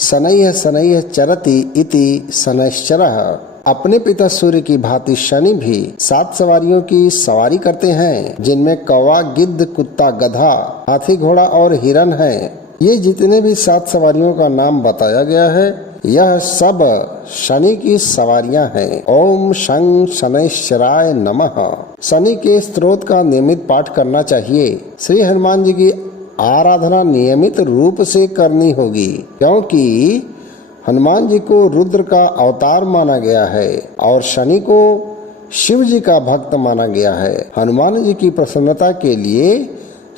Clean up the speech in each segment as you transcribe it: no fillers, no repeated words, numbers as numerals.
शनैः शनैः चरति इति शनैश्चरः। अपने पिता सूर्य की भांति शनि भी 7 सवारियों की सवारी करते हैं, जिनमें कौवा, गिद्ध, कुत्ता, गधा, हाथी, घोड़ा और हिरन हैं। ये जितने भी 7 सवारियों का नाम बताया गया है, यह सब शनि की सवारियां हैं। ओम शं शनैश्चराय नमः। शनि के स्तोत्र का नियमित पाठ करना चाहिए। श्री हनुमान जी की आराधना नियमित रूप से करनी होगी, क्योंकि हनुमान जी को रुद्र का अवतार माना गया है और शनि को शिव जी का भक्त माना गया है। हनुमान जी की प्रसन्नता के लिए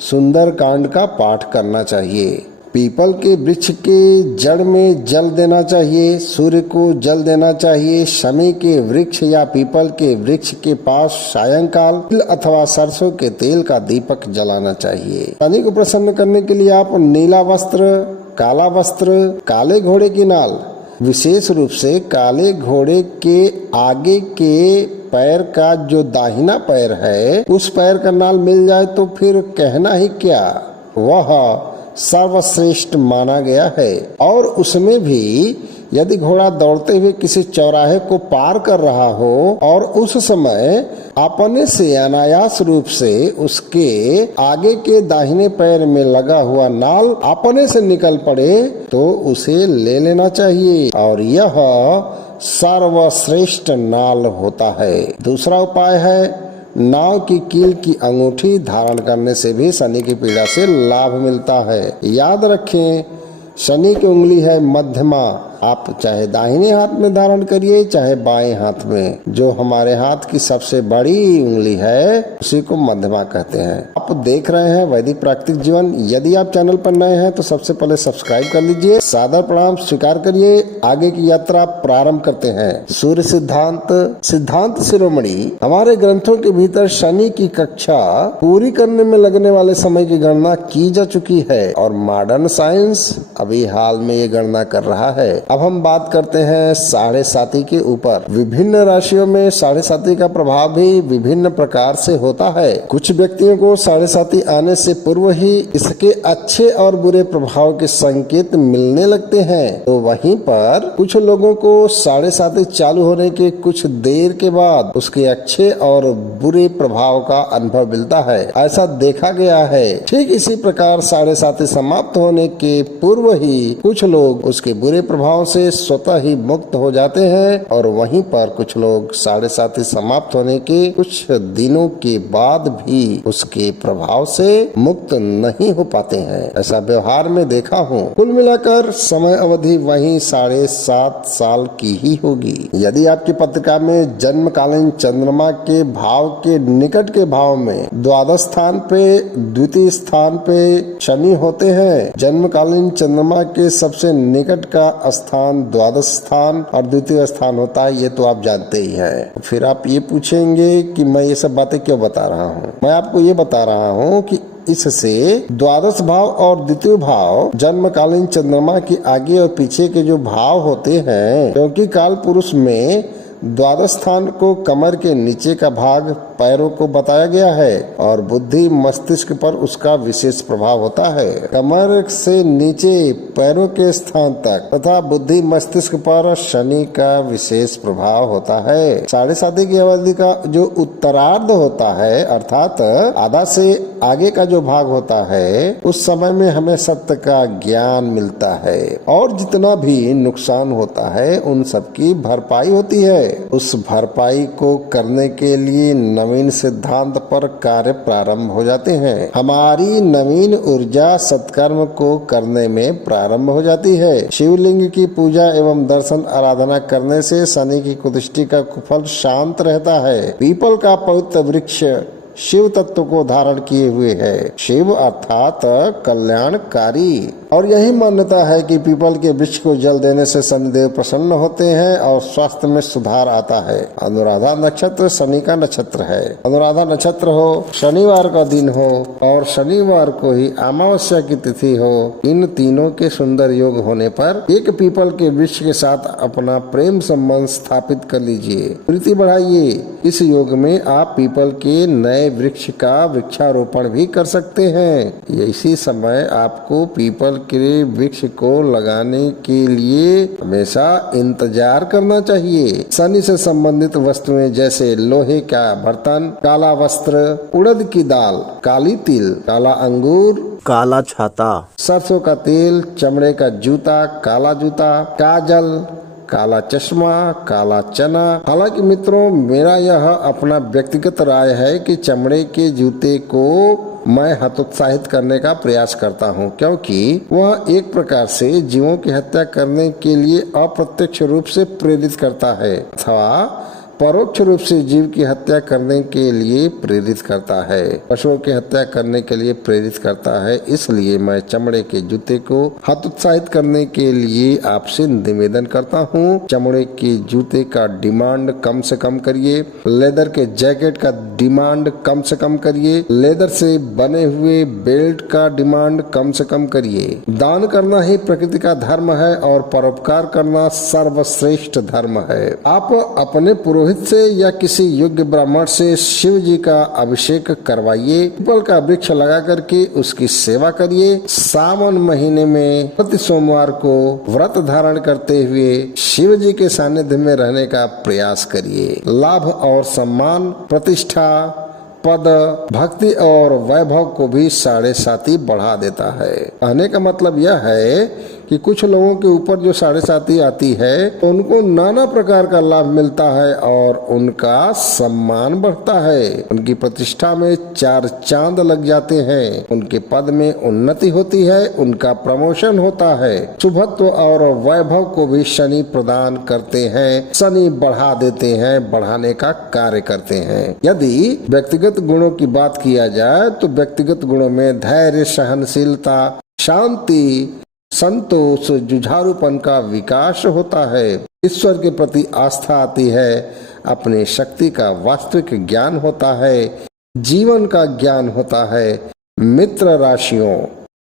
सुंदर कांड का पाठ करना चाहिए। पीपल के वृक्ष के जड़ में जल देना चाहिए, सूर्य को जल देना चाहिए। शमी के वृक्ष या पीपल के वृक्ष के पास सायंकाल तिल अथवा सरसों के तेल का दीपक जलाना चाहिए। शनि को प्रसन्न करने के लिए आप नीला वस्त्र, काला वस्त्र, काले घोड़े की नाल, विशेष रूप से काले घोड़े के आगे के पैर का जो दाहिना पैर है, उस पैर का नाल मिल जाए तो फिर कहना ही क्या, वह सर्वश्रेष्ठ माना गया है। और उसमें भी यदि घोड़ा दौड़ते हुए किसी चौराहे को पार कर रहा हो और उस समय अपने से अनायास रूप से उसके आगे के दाहिने पैर में लगा हुआ नाल अपने से निकल पड़े तो उसे ले लेना चाहिए, और यह सर्वश्रेष्ठ नाल होता है। दूसरा उपाय है, नाव की कील की अंगूठी धारण करने से भी शनि की पीड़ा से लाभ मिलता है। याद रखें, शनि की उंगली है मध्यमा। आप चाहे दाहिने हाथ में धारण करिए चाहे बाएं हाथ में। जो हमारे हाथ की सबसे बड़ी उंगली है उसी को मध्यमा कहते हैं। आप देख रहे हैं वैदिक प्राकृतिक जीवन। यदि आप चैनल पर नए हैं तो सबसे पहले सब्सक्राइब कर लीजिए। सादर प्रणाम स्वीकार करिए। आगे की यात्रा प्रारंभ करते हैं। सूर्य सिद्धांत शिरोमणि। हमारे ग्रंथों के भीतर शनि की कक्षा पूरी करने में लगने वाले समय की गणना की जा चुकी है और मॉडर्न साइंस अभी हाल में ये गणना कर रहा है। अब हम बात करते हैं 7.5 के ऊपर। विभिन्न राशियों में 7.5 का प्रभाव भी विभिन्न प्रकार से होता है। कुछ व्यक्तियों को 7.5 आने से पूर्व ही इसके अच्छे और बुरे प्रभाव के संकेत मिलने लगते हैं, तो वहीं पर कुछ लोगों को 7.5 चालू होने के कुछ देर के बाद उसके अच्छे और बुरे प्रभाव का अनुभव मिलता है। ऐसा देखा गया है। ठीक इसी प्रकार 7.5 समाप्त होने के पूर्व ही कुछ लोग उसके बुरे प्रभाव से स्वतः ही मुक्त हो जाते हैं और वहीं पर कुछ लोग 7.5 समाप्त होने के कुछ दिनों के बाद भी उसके प्रभाव से मुक्त नहीं हो पाते हैं। ऐसा व्यवहार में देखा हूँ। कुल मिलाकर समय अवधि वही 7.5 साल की ही होगी। यदि आपकी पत्रिका में जन्मकालीन चंद्रमा के भाव के निकट के भाव में द्वादश स्थान पे, द्वितीय स्थान पे शनि होते हैं, जन्मकालीन चंद्रमा के सबसे निकट का स्थान द्वादश स्थान और द्वितीय स्थान होता है, ये तो आप जानते ही हैं। फिर आप ये पूछेंगे कि मैं ये सब बातें क्यों बता रहा हूँ। मैं आपको ये बता रहा हूँ कि इससे द्वादश भाव और द्वितीय भाव जन्मकालीन चंद्रमा के आगे और पीछे के जो भाव होते हैं, क्योंकि काल पुरुष में द्वादश स्थान को कमर के नीचे का भाग पैरों को बताया गया है और बुद्धि मस्तिष्क पर उसका विशेष प्रभाव होता है। कमर से नीचे पैरों के स्थान तक तथा बुद्धि मस्तिष्क पर शनि का विशेष प्रभाव होता है। 7.5 की अवधि का जो उत्तरार्ध होता है, अर्थात आधा से आगे का जो भाग होता है, उस समय में हमें सत्य का ज्ञान मिलता है और जितना भी नुकसान होता है उन सब की भरपाई होती है। उस भरपाई को करने के लिए नवीन सिद्धांत पर कार्य प्रारंभ हो जाते हैं। हमारी नवीन ऊर्जा सत्कर्म को करने में प्रारंभ हो जाती है। शिवलिंग की पूजा एवं दर्शन आराधना करने से शनि की कुदृष्टि का कुफल शांत रहता है। पीपल का पवित्र वृक्ष शिव तत्व को धारण किए हुए है। शिव अर्थात कल्याणकारी। और यही मान्यता है कि पीपल के वृक्ष को जल देने से शनिदेव प्रसन्न होते हैं और स्वास्थ्य में सुधार आता है। अनुराधा नक्षत्र शनि का नक्षत्र है। अनुराधा नक्षत्र हो, शनिवार का दिन हो और शनिवार को ही अमावस्या की तिथि हो, इन तीनों के सुंदर योग होने पर एक पीपल के वृक्ष के साथ अपना प्रेम संबंध स्थापित कर लीजिए, प्रीति बढ़ाइए। इस योग में आप पीपल के नए वृक्ष का वृक्षारोपण भी कर सकते हैं। इसी समय आपको पीपल के वृक्ष को लगाने के लिए हमेशा इंतजार करना चाहिए। शनि से संबंधित वस्तुएं जैसे लोहे का बर्तन, काला वस्त्र, उड़द की दाल, काली तिल, काला अंगूर, काला छाता, सरसों का तेल, चमड़े का जूता, काला जूता, काजल, काला चश्मा, काला चना। हालांकि मित्रों, मेरा यह अपना व्यक्तिगत राय है कि चमड़े के जूते को मैं हतोत्साहित करने का प्रयास करता हूं, क्योंकि वह एक प्रकार से जीवों की हत्या करने के लिए अप्रत्यक्ष रूप से प्रेरित करता है अथवा परोक्ष रूप से जीव की हत्या करने के लिए प्रेरित करता है, पशुओं की हत्या करने के लिए प्रेरित करता है। इसलिए मैं चमड़े के जूते को हतोत्साहित करने के लिए आपसे निवेदन करता हूँ। चमड़े के जूते का डिमांड कम से कम करिए, लेदर के जैकेट का डिमांड कम से कम करिए, लेदर से बने हुए बेल्ट का डिमांड कम से कम करिए। दान करना ही प्रकृति का धर्म है और परोपकार करना सर्वश्रेष्ठ धर्म है। आप अपने पुरोहित से या किसी योग्य ब्राह्मण से शिव जी का अभिषेक करवाइए, पीपल का वृक्ष लगा करके उसकी सेवा करिए। सावन महीने में प्रति सोमवार को व्रत धारण करते हुए शिव जी के सानिध्य में रहने का प्रयास करिए। लाभ और सम्मान, प्रतिष्ठा, पद, भक्ति और वैभव को भी 7.5 बढ़ा देता है। कहने का मतलब यह है कि कुछ लोगों के ऊपर जो 7.5 आती है तो उनको नाना प्रकार का लाभ मिलता है और उनका सम्मान बढ़ता है, उनकी प्रतिष्ठा में 4 चांद लग जाते हैं, उनके पद में उन्नति होती है, उनका प्रमोशन होता है। शुभत्व और वैभव को भी शनि प्रदान करते हैं, शनि बढ़ा देते हैं, बढ़ाने का कार्य करते हैं। यदि व्यक्तिगत गुणों की बात किया जाए तो व्यक्तिगत गुणों में धैर्य, सहनशीलता, शांति, संतोष, जुझारूपन का विकास होता है। ईश्वर के प्रति आस्था आती है, अपनी शक्ति का वास्तविक ज्ञान होता है, जीवन का ज्ञान होता है। मित्र राशियों,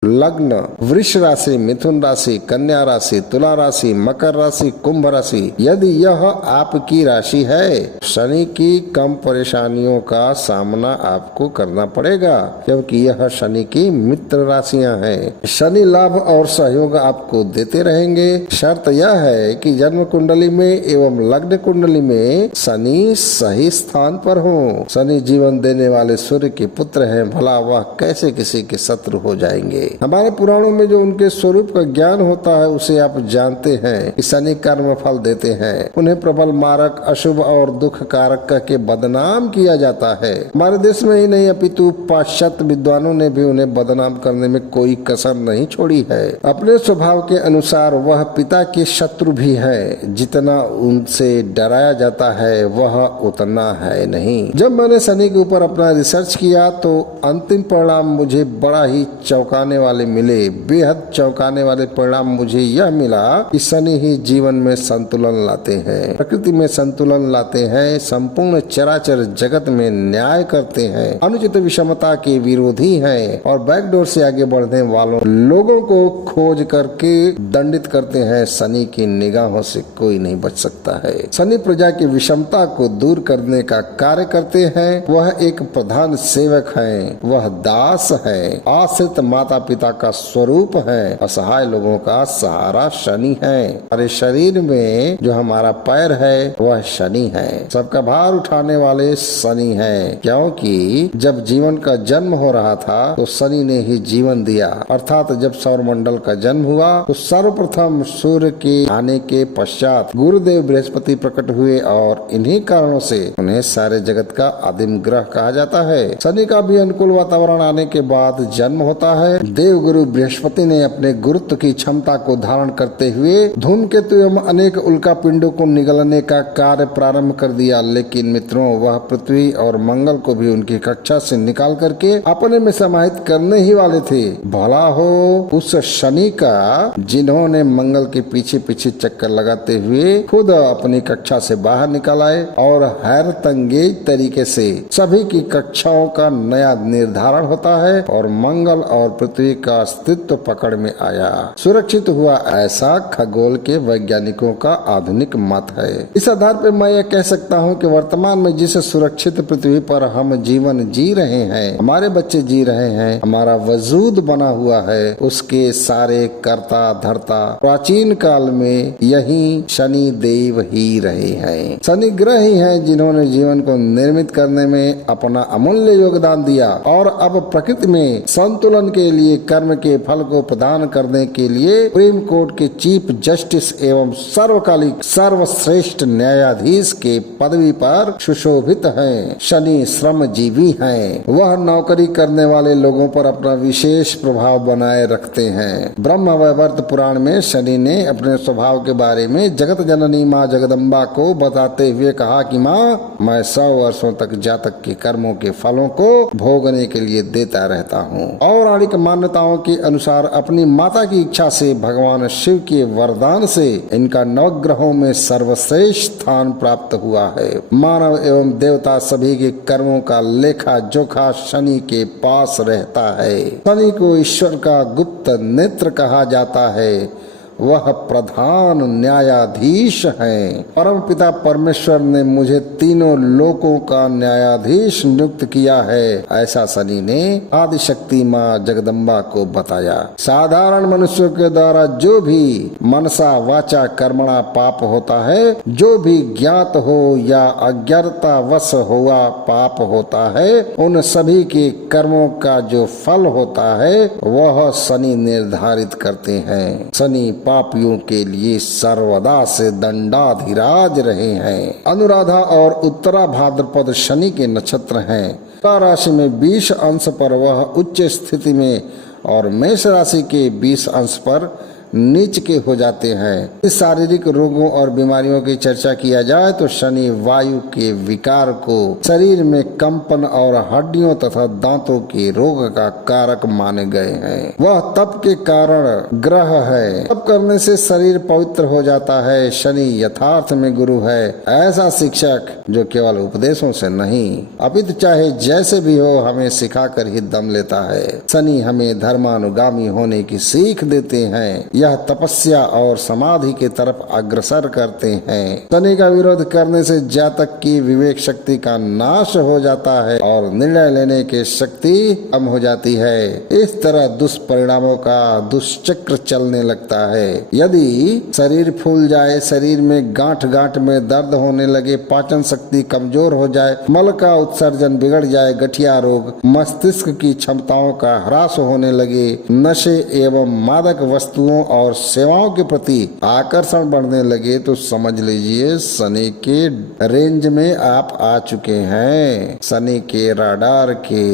लग्न वृष राशि, मिथुन राशि, कन्या राशि, तुला राशि, मकर राशि, कुंभ राशि, यदि यह आपकी राशि है, शनि की कम परेशानियों का सामना आपको करना पड़ेगा, क्योंकि यह शनि की मित्र राशियां हैं। शनि लाभ और सहयोग आपको देते रहेंगे। शर्त यह है कि जन्म कुंडली में एवं लग्न कुंडली में शनि सही स्थान पर हो। शनि जीवन देने वाले सूर्य के पुत्र हैं, भला वह कैसे किसी के शत्रु हो जाएंगे। हमारे पुराणों में जो उनके स्वरूप का ज्ञान होता है उसे आप जानते हैं कि शनि कर्म फल देते हैं। उन्हें प्रबल मारक, अशुभ और दुख कारक कह के बदनाम किया जाता है। हमारे देश में ही नहीं अपितु पाश्चात्य विद्वानों ने भी उन्हें बदनाम करने में कोई कसर नहीं छोड़ी है। अपने स्वभाव के अनुसार वह पिता के शत्रु भी है। जितना उनसे डराया जाता है वह उतना है नहीं। जब मैंने शनि के ऊपर अपना रिसर्च किया तो अंतिम परिणाम मुझे बड़ा ही चौंकाने वाले मिले। बेहद चौंकाने वाले परिणाम मुझे यह मिला कि शनि ही जीवन में संतुलन लाते हैं, प्रकृति में संतुलन लाते हैं, संपूर्ण चराचर जगत में न्याय करते हैं, अनुचित विषमता के विरोधी हैं और बैकडोर से आगे बढ़ने वालों लोगों को खोज करके दंडित करते हैं। शनि की निगाहों से कोई नहीं बच सकता है। शनि प्रजा की विषमता को दूर करने का कार्य करते हैं। वह एक प्रधान सेवक है, वह दास है, आश्रित माता पिता का स्वरूप है, असहाय लोगों का सहारा शनि है। हमारे शरीर में जो हमारा पैर है वह शनि है। सबका भार उठाने वाले शनि हैं, क्योंकि जब जीवन का जन्म हो रहा था तो शनि ने ही जीवन दिया। अर्थात जब सौरमंडल का जन्म हुआ तो सर्वप्रथम सूर्य के आने के पश्चात गुरुदेव बृहस्पति प्रकट हुए और इन्हीं कारणों से उन्हें सारे जगत का आदिम ग्रह कहा जाता है। शनि का भी अनुकूल वातावरण आने के बाद जन्म होता है। देव गुरु बृहस्पति ने अपने गुरुत्व की क्षमता को धारण करते हुए धूमकेतु एवं अनेक उल्का पिंडों को निगलने का कार्य प्रारंभ कर दिया। लेकिन मित्रों, वह पृथ्वी और मंगल को भी उनकी कक्षा से निकाल करके अपने में समाहित करने ही वाले थे। भला हो उस शनि का जिन्होंने मंगल के पीछे पीछे चक्कर लगाते हुए खुद अपनी कक्षा से बाहर निकल आए और हैरतअंगेज तरीके से सभी की कक्षाओं का नया निर्धारण होता है और मंगल और पृथ्वी पृथ्वी का अस्तित्व पकड़ में आया, सुरक्षित हुआ, ऐसा खगोल के वैज्ञानिकों का आधुनिक मत है। इस आधार पर मैं यह कह सकता हूँ कि वर्तमान में जिस सुरक्षित पृथ्वी पर हम जीवन जी रहे हैं, हमारे बच्चे जी रहे हैं, हमारा वजूद बना हुआ है, उसके सारे कर्ता धर्ता प्राचीन काल में यही शनि देव ही रहे हैं। शनि ग्रह ही हैं जिन्होंने जीवन को निर्मित करने में अपना अमूल्य योगदान दिया और अब प्रकृति में संतुलन के लिए कर्म के फल को प्रदान करने के लिए सुप्रीम कोर्ट के चीफ जस्टिस एवं सर्वकालिक सर्वश्रेष्ठ न्यायाधीश के पदवी पर सुशोभित हैं। शनि श्रमजीवी हैं। वह नौकरी करने वाले लोगों पर अपना विशेष प्रभाव बनाए रखते हैं। ब्रह्म वैवर्त पुराण में शनि ने अपने स्वभाव के बारे में जगत जननी माँ जगदम्बा को बताते हुए कहा कि माँ, मैं 100 वर्षों तक जातक के कर्मों के फलों को भोगने के लिए देता रहता हूँ। पौराणिक मान्यताओं के अनुसार अपनी माता की इच्छा से भगवान शिव के वरदान से इनका नवग्रहों में सर्वश्रेष्ठ स्थान प्राप्त हुआ है। मानव एवं देवता सभी के कर्मों का लेखा जोखा शनि के पास रहता है। शनि को ईश्वर का गुप्त नेत्र कहा जाता है। वह प्रधान न्यायाधीश हैं। परम पिता परमेश्वर ने मुझे तीनों लोकों का न्यायाधीश नियुक्त किया है, ऐसा शनि ने आदिशक्ति माँ जगदम्बा को बताया। साधारण मनुष्यों के द्वारा जो भी मनसा वाचा कर्मणा पाप होता है, जो भी ज्ञात हो या अज्ञानतावश हुआ पाप होता है, उन सभी के कर्मों का जो फल होता है वह शनि निर्धारित करते हैं। शनि पापियों के लिए सर्वदा से दंडाधिराज रहे हैं। अनुराधा और उत्तरा भाद्रपद शनि के नक्षत्र हैं। तुला राशि में 20 अंश पर वह उच्च स्थिति में और मेष राशि के 20 अंश पर नीच के हो जाते हैं। इस शारीरिक रोगों और बीमारियों की चर्चा किया जाए तो शनि वायु के विकार को, शरीर में कंपन और हड्डियों तथा दांतों के रोग का कारक माने गए हैं। वह तप के कारण ग्रह है। तप करने से शरीर पवित्र हो जाता है। शनि यथार्थ में गुरु है, ऐसा शिक्षक जो केवल उपदेशों से नहीं अपितु चाहे जैसे भी हो हमें सिखाकर ही दम लेता है। शनि हमें धर्मानुगामी होने की सीख देते हैं। यह तपस्या और समाधि की तरफ अग्रसर करते हैं। शनि का विरोध करने से जातक की विवेक शक्ति का नाश हो जाता है और निर्णय लेने की शक्ति कम हो जाती है। इस तरह दुष्परिणामों का दुष्चक्र चलने लगता है। यदि शरीर फूल जाए, शरीर में गांठ गांठ में दर्द होने लगे, पाचन शक्ति कमजोर हो जाए, मल का उत्सर्जन बिगड़ जाए, गठिया रोग, मस्तिष्क की क्षमताओं का ह्रास होने लगे, नशे एवं मादक वस्तुओं और सेवाओं के प्रति आकर्षण बढ़ने लगे, तो समझ लीजिए शनि के रेंज में आप आ चुके हैं। शनि के राडार के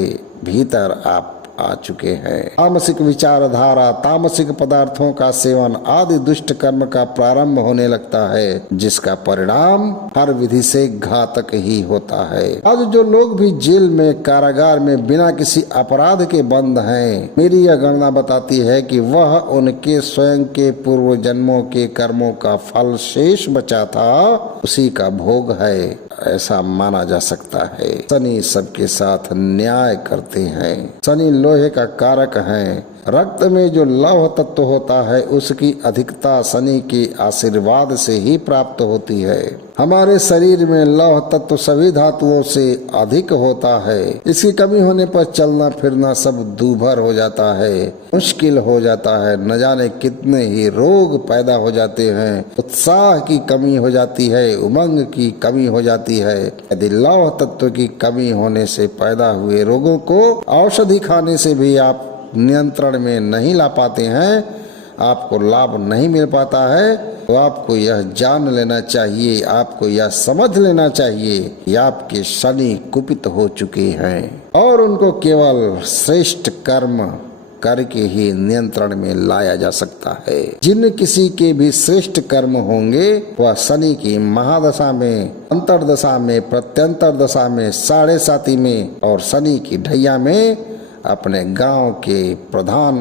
भीतर आप आ चुके हैं। तामसिक विचारधारा, तामसिक पदार्थों का सेवन आदि दुष्ट कर्म का प्रारंभ होने लगता है, जिसका परिणाम हर विधि से घातक ही होता है। आज जो लोग भी जेल में, कारागार में बिना किसी अपराध के बंद हैं, मेरी यह गणना बताती है कि वह उनके स्वयं के पूर्व जन्मों के कर्मों का फल शेष बचा था, उसी का भोग है, ऐसा माना जा सकता है। शनि सबके साथ न्याय करते हैं। शनि लोहे का कारक है। रक्त में जो लौह तत्व होता है उसकी अधिकता शनि के आशीर्वाद से ही प्राप्त होती है। हमारे शरीर में लौह तत्व सभी धातुओं से अधिक होता है। इसकी कमी होने पर चलना फिरना सब दूभर हो जाता है, मुश्किल हो जाता है, न जाने कितने ही रोग पैदा हो जाते हैं। उत्साह की कमी हो जाती है, उमंग की कमी हो जाती है। यदि लौह तत्व की कमी होने से पैदा हुए रोगों को औषधि खाने से भी आप नियंत्रण में नहीं ला पाते हैं, आपको लाभ नहीं मिल पाता है, तो आपको यह जान लेना चाहिए, आपको यह समझ लेना चाहिए कि आपके शनि कुपित हो चुके हैं और उनको केवल श्रेष्ठ कर्म करके ही नियंत्रण में लाया जा सकता है। जिन किसी के भी श्रेष्ठ कर्म होंगे वह शनि की महादशा में, अंतरदशा में, प्रत्यंतर दशा में, 7.5 में और शनि की ढैया में अपने गांव के प्रधान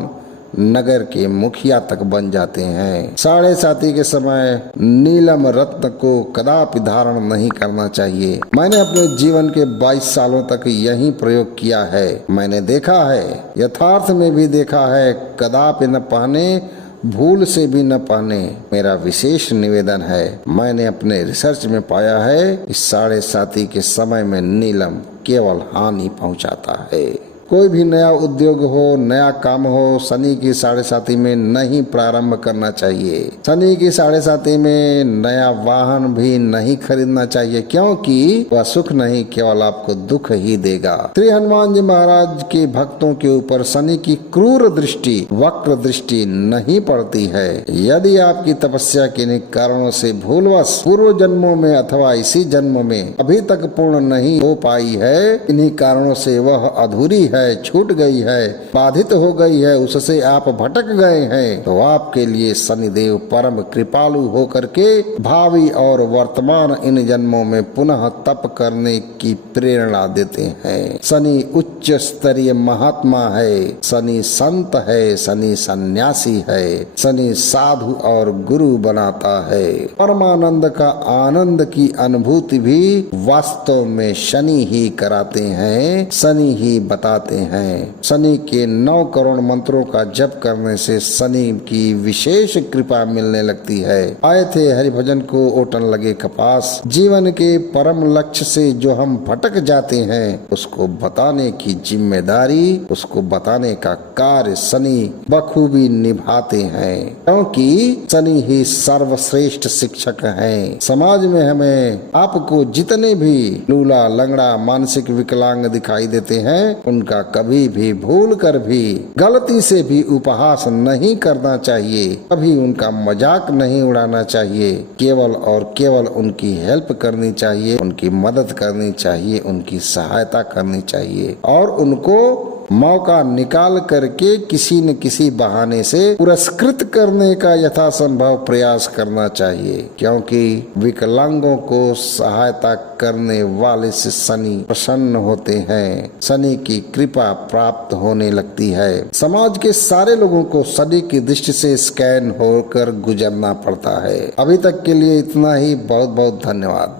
नगर के मुखिया तक बन जाते हैं। 7:30 के समय नीलम रत्न को कदापि धारण नहीं करना चाहिए। मैंने अपने जीवन के 22 सालों तक यही प्रयोग किया है। मैंने देखा है, यथार्थ में भी देखा है, कदापि न पहने, भूल से भी न पहने। मेरा विशेष निवेदन है, मैंने अपने रिसर्च में पाया है इस 7:30 के समय में नीलम केवल हानि पहुंचाता है। कोई भी नया उद्योग हो, नया काम हो, शनि की 7:30 में नहीं प्रारंभ करना चाहिए। शनि की 7:30 में नया वाहन भी नहीं खरीदना चाहिए, क्योंकि वह सुख नहीं केवल आपको दुख ही देगा। श्री हनुमान जी महाराज के भक्तों के ऊपर शनि की क्रूर दृष्टि, वक्र दृष्टि नहीं पड़ती है। यदि आपकी तपस्या किन्हीं कारणों से भूलवश पूर्व जन्मों में अथवा इसी जन्म में अभी तक पूर्ण नहीं हो पाई है, इन्हीं कारणों से वह अधूरी है, छूट गई है, बाधित हो गई है, उससे आप भटक गए हैं, तो आपके लिए शनिदेव परम कृपालु होकर के भावी और वर्तमान इन जन्मों में पुनः तप करने की प्रेरणा देते हैं। शनि उच्च स्तरीय महात्मा है, शनि संत है, शनि सन्यासी है, शनि साधु और गुरु बनाता है। परमानंद का आनंद की अनुभूति भी वास्तव में शनि ही कराते हैं, शनि ही बताते हैं। शनि के 9 करोड़ मंत्रों का जप करने से शनि की विशेष कृपा मिलने लगती है। आए थे हरिभजन को ओटन लगे कपास। जीवन के परम लक्ष्य से जो हम भटक जाते हैं, उसको बताने की जिम्मेदारी, उसको बताने का कार्य शनि बखूबी निभाते हैं, क्योंकि शनि ही सर्वश्रेष्ठ शिक्षक हैं। समाज में हमें आपको जितने भी लूला लंगड़ा मानसिक विकलांग दिखाई देते हैं, उनका कभी भी भूल कर भी गलती से भी उपहास नहीं करना चाहिए, कभी उनका मजाक नहीं उड़ाना चाहिए। केवल और केवल उनकी हेल्प करनी चाहिए, उनकी मदद करनी चाहिए, उनकी सहायता करनी चाहिए और उनको मौका निकाल करके किसी न किसी बहाने से पुरस्कृत करने का यथासंभव प्रयास करना चाहिए, क्योंकि विकलांगों को सहायता करने वाले से शनि प्रसन्न होते हैं, शनि की कृपा प्राप्त होने लगती है। समाज के सारे लोगों को शनि की दृष्टि से स्कैन होकर गुजरना पड़ता है। अभी तक के लिए इतना ही। बहुत बहुत धन्यवाद।